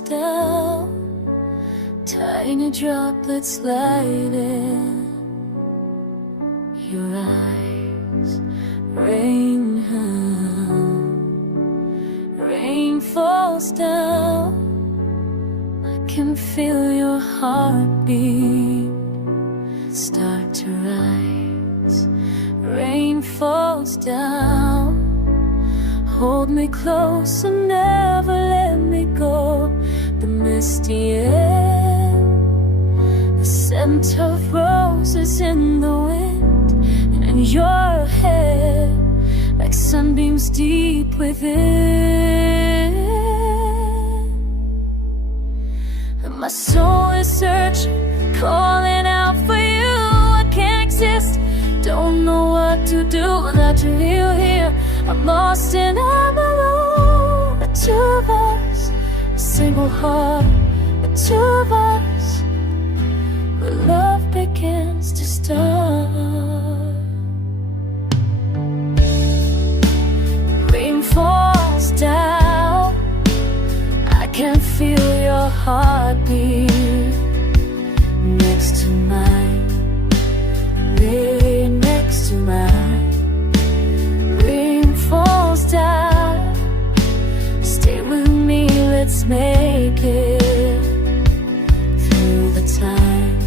falls down, tiny droplets sliding. Your eyes rain down, rain falls down. I can feel your heartbeat start to rise. Rain falls down. Hold me close and never let me go. The misty air, the scent of roses in the wind, and your hair like sunbeams deep within. And my soul is searching, calling out for you. I can't exist, don't know what to do without you here. I'm lost and I'm alone. The two of us, a single heart. The two of us, where love begins to start. Rain falls down, I can feel your heartbeat next to mine. Rain next to mine. Rain falls down. Stay with me, let's make it through the time.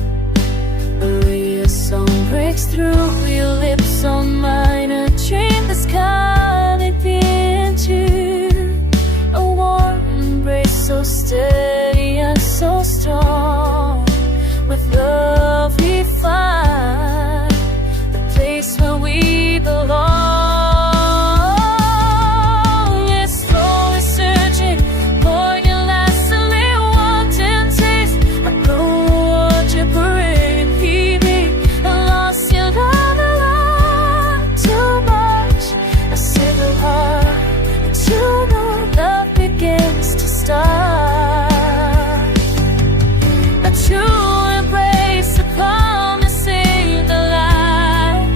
A ray of song breaks through your lips on mine. A dream that's coming into a warm embrace, so steady and so strong. With love we find the place where we belong. It's slowly searching for your last only wanting taste. I know what you're bringing, me lost in another line. Too much, a single heart, and you know love begins to start. A true embrace, a promise in the light.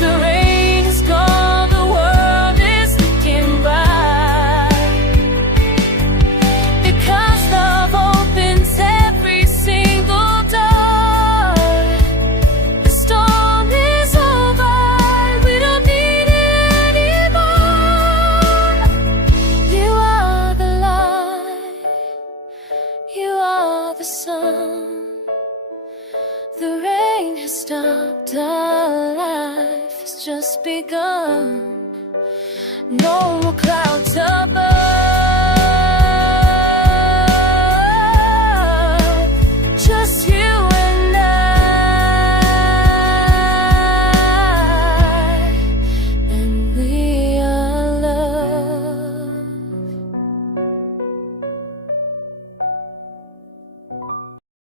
The rain is gone, the world is looking bright. Because love opens every single door. The storm is over, we don't need it anymore. You are the light, you are the sun. The rain has stopped, our life has just begun. No